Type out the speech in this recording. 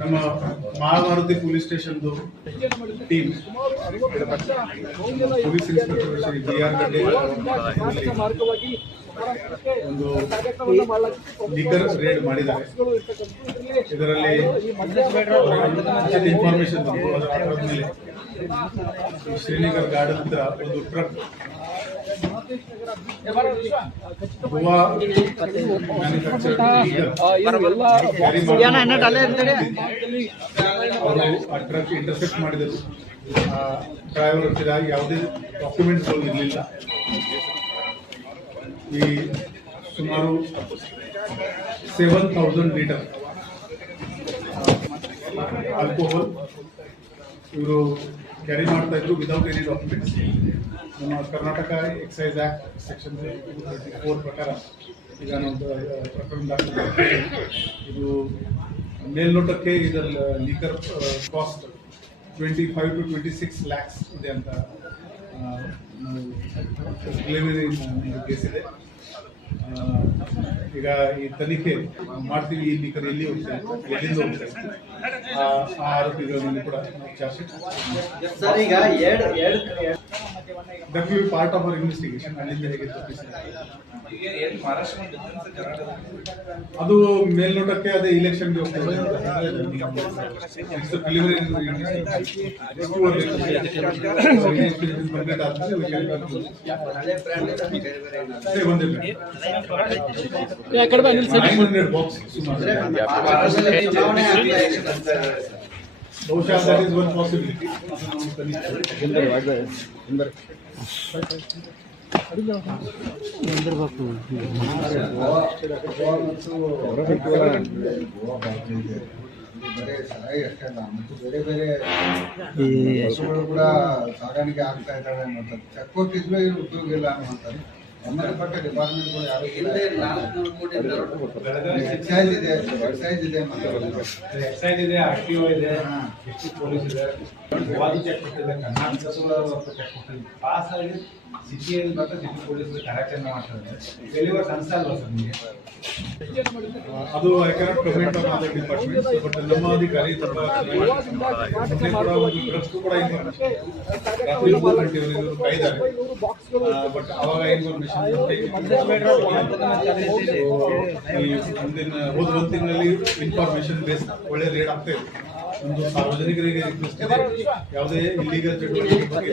ನಮ್ಮ Mahamaruti police station team police inspector Shri B R. Gadde ಒಂದು ಲಿಗರ್ raid ಮಾಡಿದ್ದಾರೆ. ಇದರಲ್ಲಿ ಇನ್ಫಾರ್ಮೇಶನ್ ಬಂತು. ಅದರ ಆಧಾರದ ಮೇಲೆ ಶ್ರೀನಗರ್ ಗಾರ್ಡನ್ ಹತ್ರ ಒಂದು ಟ್ರಕ್ ಗೋವಾ ಮ್ಯಾನುಫ್ಯಾಕ್ಚರ್ಡ್ ಆ ಟ್ರಕ್ ಇಂಟರ್ಸೆಪ್ಟ್ ಮಾಡಿದರು. ಡ್ರೈವರ್ ಹತ್ತಿರ ಯಾವುದೇ ಡಾಕ್ಯುಮೆಂಟ್ಸ್ಗಳು ಇರಲಿಲ್ಲ. ಈ ಸುಮಾರು 7,000 ಲೀಟರ್ ಆಲ್ಕೋಹಾಲ್ ಇವರು ಕ್ಯಾರಿ ಮಾಡ್ತಾ ಇದ್ರು ವಿದೌಟ್ ಎನಿ ಡಾಕ್ಯುಮೆಂಟ್ಸ್. ನಮ್ಮ ಕರ್ನಾಟಕ ಎಕ್ಸೈಸ್ ಆಕ್ಟ್ ಸೆಕ್ಷನ್ 234 ಪ್ರಕಾರ ಈಗ ನಾವು ಪ್ರಕರಣ ದಾಖಲೆ. ಇದು ಮೇಲ್ನೋಟಕ್ಕೆ ಇದರ ಲೀಕರ್ ಕಾಸ್ಟ್ 25 to 26 lakhs ಇದೆ ಅಂತ ಕೇಸ್ ಇದೆ. ಈಗ ಈ ತನಿಖೆ ಮಾಡ್ತೀವಿ. ಈ ಲೀಕರ್ ಎಲ್ಲಿ ಹೋಗ್ತಾ ಇತ್ತು, ಎಲ್ಲಿಂದ ಹೋಗ್ತಾ ಇತ್ತು, ಆ ಆರೋಪಿಗಳನ್ನು ಕೂಡ charge sheet that will be part of our investigation. ಅಲ್ಲಿಂದ ಹೇಗೆ ತಪ್ಪಿಸಿದ್ದಾರೆ ಅದು ಮೇಲ್ನೋಟಕ್ಕೆ ಅದೇ ಇಲೆಕ್ಷನ್ಗೆ ಹೋಗ್ತಾ ಇದೆ. ಬಹುಶಃ that is one possibility. ಬೇರೆ ಬೇರೆ ವಸ್ತುಗಳು ಕೂಡ ಸಾಗಾಣಿಕೆ ಆಗ್ತಾ ಇದ್ದಾವೆ ಅನ್ನೋದು ಚೆಕ್ ಕೊಟ್ಟಿದ್ರು ಉಪಯೋಗ ಇಲ್ಲ ಅನ್ನುವಂಥದ್ದು ಸಂಬಂಧಪಟ್ಟ ಡಿಪಾರ್ಟ್ಮೆಂಟ್ಗಳು ಯಾರು ಎಕ್ಸೈಸ್ ಇದೆ RTO ಇದೆ, ಪೊಲೀಸ್ ಇದೆ, ಚೆಕ್ ಕೊಟ್ಟಿದೆ, ಕರ್ನಾಟಕ ಪಾಸ್ ಆಗಿ ಸಿಟಿಯಲ್ಲಿ ಮಾತ್ರ ಸಿಟಿ ಪೊಲೀಸ್ ಕಾರ್ಯಾಚರಣೆ ಮಾಡ್ತಾರೆ. ಡೆಲಿವರ್ ಸಂಸ್ಥೆ ಅಲ್ವಾ ಸರ್ ನಿಮಗೆ? ಅದು I cannot comment on other departments. But ನಮ್ಮ ಅಧಿಕಾರಿ ಡ್ರಗ್ಸ್ ಕೂಡ ಇನ್ಫಾರ್ಮೇಶನ್ ಕಾಯ್ದಾರೆ. ಬಟ್ ಅವಾಗ ಇನ್ಫಾರ್ಮೇಶನ್ ಮುಂದಿನ ಒಂದು ತಿಂಗಳಲ್ಲಿ ಇನ್ಫಾರ್ಮೇಶನ್ ಬೇಸ್ ಒಳ್ಳೆ ರೇಡ್ ಆಗ್ತಾ ಇದೆ. ಒಂದು ಸಾರ್ವಜನಿಕರಿಗೆ ರಿಕ್ವೆಸ್ಟ್ ಇದೆ, ಯಾವುದೇ ಇಲ್ಲಿಗಲ್ ಚಟುವಟಿಕೆ ಬಗ್ಗೆ